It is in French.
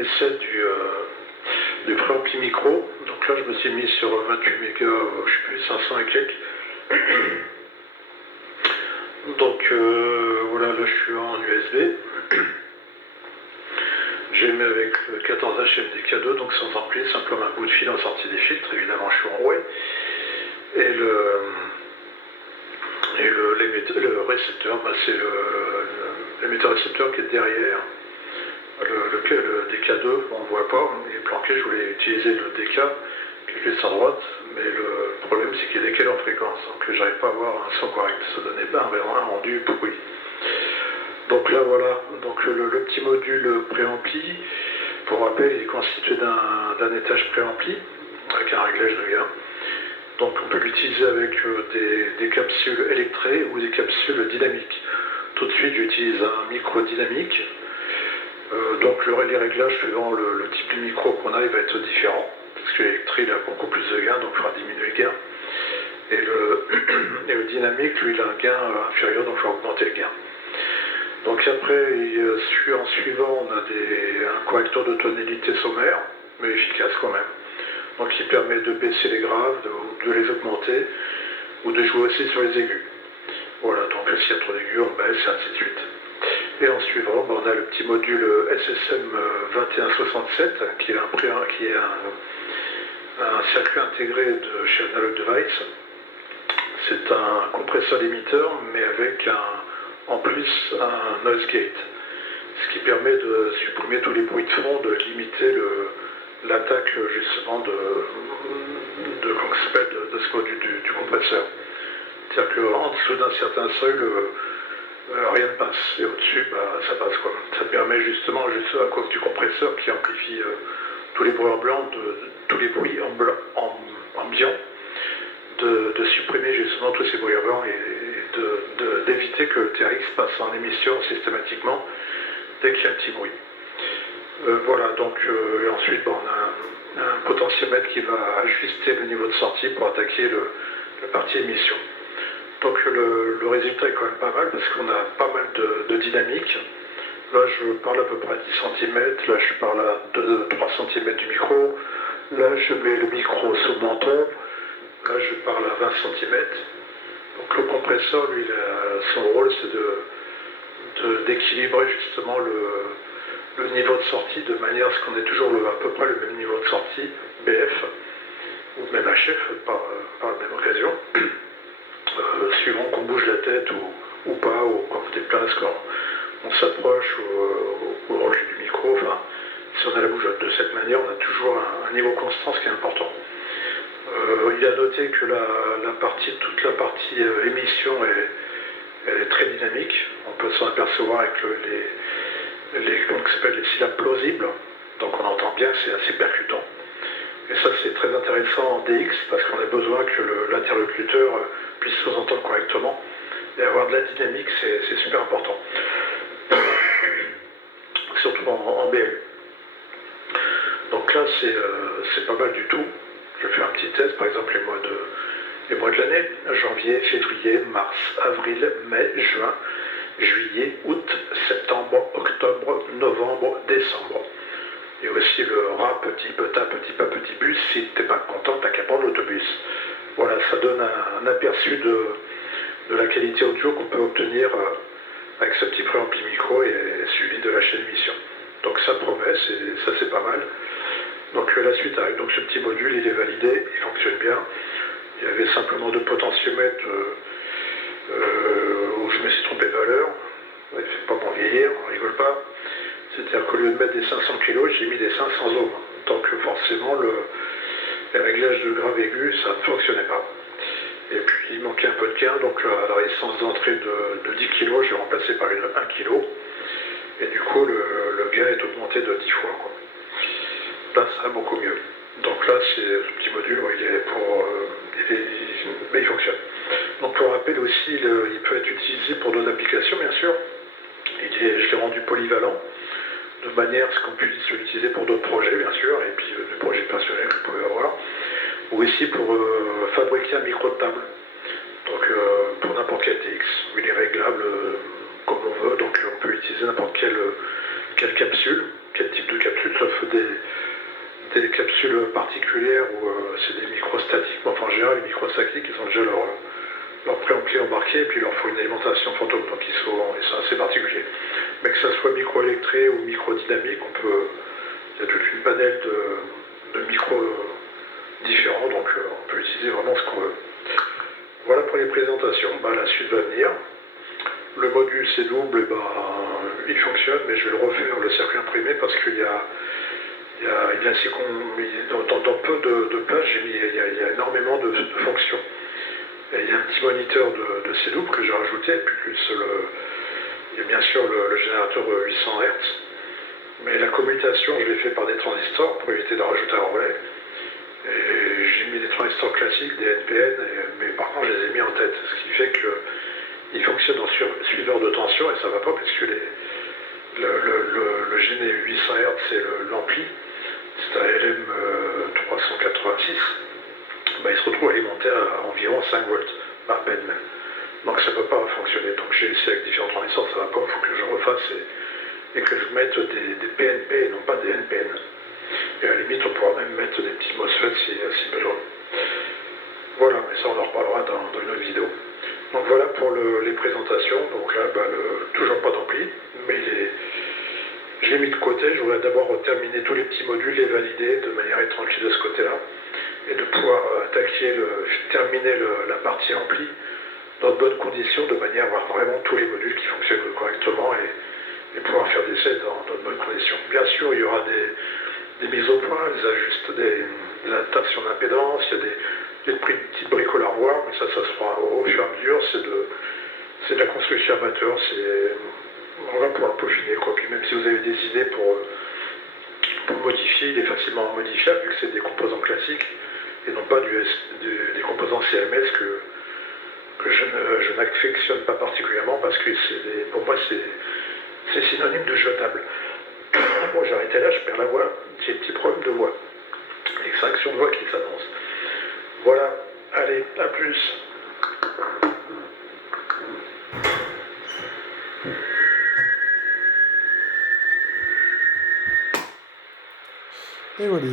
essai du préampli micro. Donc là, je me suis mis sur 28 mégas, je sais plus, 500 et quelques. Donc voilà, là je suis en USB. J'ai mis avec 14 HMDK2, donc sans ampli, simplement un bout de fil en sortie des filtres. Évidemment, je suis en roué. Et le récepteur, bah, c'est l'émetteur récepteur qui est derrière le DK2, on ne voit pas, il est planqué. Je voulais utiliser le DK qui est juste à droite, mais le problème c'est qu'il est décalé en fréquence, donc j'arrive pas à avoir un son correct, ça donnait pas un rendu pourri. Donc là voilà, donc le petit module préampli, pour rappel, il est constitué d'un étage préampli avec un réglage de gain. Donc on peut l'utiliser avec des capsules électrées ou des capsules dynamiques. Tout de suite j'utilise un micro dynamique. Donc les réglages suivant le type de micro qu'on a, il va être différent. Parce que l'électrique il a beaucoup plus de gain, donc il faudra diminuer le gain. Et le dynamique, lui, il a un gain inférieur, donc il faudra augmenter le gain. Donc après, en suivant, on a un correcteur de tonalité sommaire, mais efficace quand même. Donc il permet de baisser les graves, de les augmenter, ou de jouer aussi sur les aigus. Voilà, donc s'il y a trop d'aigus, on baisse, et ainsi de suite. Et en suivant, on a le petit module SSM 2167, qui est un circuit intégré de chez Analog Device. C'est un compresseur limiteur, mais avec en plus un noise gate, ce qui permet de supprimer tous les bruits de fond, de limiter l'attaque justement de ce module du compresseur. C'est-à-dire qu'en dessous d'un certain seuil, rien ne passe, et au-dessus, bah, ça passe quoi. Ça permet justement, juste à cause du compresseur qui amplifie tous les bruits ambiants, de supprimer justement tous ces bruits blancs et d'éviter que le TRX passe en émission systématiquement dès qu'il y a un petit bruit. Voilà, donc et ensuite on a un potentiomètre qui va ajuster le niveau de sortie pour attaquer la partie émission. Donc le résultat est quand même pas mal parce qu'on a pas mal de dynamique. Là je parle à peu près à 10 cm, là je parle à 2-3 cm du micro, là je mets le micro sous le menton, là je parle à 20 cm. Donc le compresseur, lui, son rôle c'est d'équilibrer justement le niveau de sortie de manière à ce qu'on ait toujours à peu près le même niveau de sortie, BF, ou même HF par la même occasion. Suivant qu'on bouge la tête ou pas, ou quand on déplace, quand on s'approche au rocher du micro, enfin, si on a la bougeotte de cette manière, on a toujours un niveau constant, ce qui est important. Il a noté que toute la partie émission elle est très dynamique. On peut s'en apercevoir avec les syllabes plausibles, donc on entend bien, c'est assez percutant. Et ça c'est très intéressant en DX parce qu'on a besoin que l'interlocuteur puisse nous entendre correctement et avoir de la dynamique, c'est super important. Surtout en BL. Donc là c'est pas mal du tout. Je vais faire un petit test, par exemple les mois de l'année, janvier, février, mars, avril, mai, juin, juillet, août, septembre, octobre, novembre, décembre. Et aussi le rat, petit peta, petit pas, petit bus, si t'es pas content, t'as qu'à prendre l'autobus. Voilà, ça donne un aperçu de la qualité audio qu'on peut obtenir avec ce petit préampli micro et suivi de la chaîne émission. Donc ça promet, ça c'est pas mal. Donc la suite arrive, donc ce petit module il est validé, il fonctionne bien. Il y avait simplement deux potentiomètres où je me suis trompé de valeur. Il ne fait pas bon vieillir, on rigole pas. C'est-à-dire qu'au lieu de mettre des 500 kg, j'ai mis des 500 ohms. Donc forcément, les réglages de grave aigu, ça ne fonctionnait pas. Et puis il manquait un peu de gain, donc la résistance d'entrée de 10 kg, j'ai remplacé par 1 kg. Et du coup, le gain est augmenté de 10 fois, quoi. Là, ça va beaucoup mieux. Donc là, c'est ce petit module, il fonctionne. Donc pour rappel aussi, il peut être utilisé pour d'autres applications, bien sûr. Je l'ai rendu polyvalent, de manière à ce qu'on puisse l'utiliser pour d'autres projets, bien sûr, et puis des projets personnels que vous pouvez avoir. Ou ici pour fabriquer un micro de table. Donc pour n'importe quel TX, il est réglable comme on veut, donc on peut utiliser n'importe quel quelle capsule, quel type de capsule, sauf des capsules particulières où c'est des microstatiques. Enfin, en général, les microstatiques, ils ont déjà leur préampli embarqué et puis il leur faut une alimentation fantôme, donc ils sont assez particuliers. Mais que ça soit microélectré ou microdynamique, il y a toute une panel de micros différents, donc on peut utiliser vraiment ce qu'on veut. Voilà pour les présentations. La suite va venir. Le module c'est double, il fonctionne, mais je vais le refaire, le circuit imprimé, parce qu'il y a dans peu de pages, il y a énormément de fonctions. Et il y a un petit moniteur de C double que j'ai rajouté, puis plus il y a bien sûr le générateur 800 Hz. Mais la commutation, je l'ai fait par des transistors pour éviter de rajouter un relais. Et j'ai mis des transistors classiques, des NPN, mais par contre je les ai mis en tête, ce qui fait qu'ils fonctionnent en suiveur de tension et ça ne va pas parce que le GNE 800 Hz c'est l'ampli, c'est un LM386, il se retrouve alimenté à environ 5 volts par peine même. Donc ça ne peut pas fonctionner. Donc j'ai essayé avec différents transistors, ça ne va pas, il faut que je refasse et que je mette des PNP et non pas des NPN. Et à la limite, on pourra même mettre des petits MOSFET si besoin. Voilà, mais ça on en reparlera dans une autre vidéo. Donc voilà pour les présentations. Donc là, toujours pas d'ampli, mais je l'ai mis de côté. Je voudrais d'abord terminer tous les petits modules, les valider de manière tranquille de ce côté-là, et de pouvoir terminer la partie ampli dans de bonnes conditions, de manière à avoir vraiment tous les modules qui fonctionnent correctement et pouvoir faire des essais dans de bonnes conditions. Bien sûr, il y aura des mises au point, des ajustes, des adaptations d'impédance, il y a des petits bricolage, mais ça se fera au fur et à mesure. C'est de la construction amateur, on va pouvoir peaufiner, quoi. Puis même si vous avez des idées pour modifier, il est facilement modifiable vu que c'est des composants classiques et non pas des composants CMS que je n'affectionne pas particulièrement parce que pour moi c'est synonyme de jetable. Bon, j'ai arrêté là, je perds la voix, j'ai un petit problème de voix, extraction de voix qui s'annonce. Voilà, allez, à plus. Et voilà.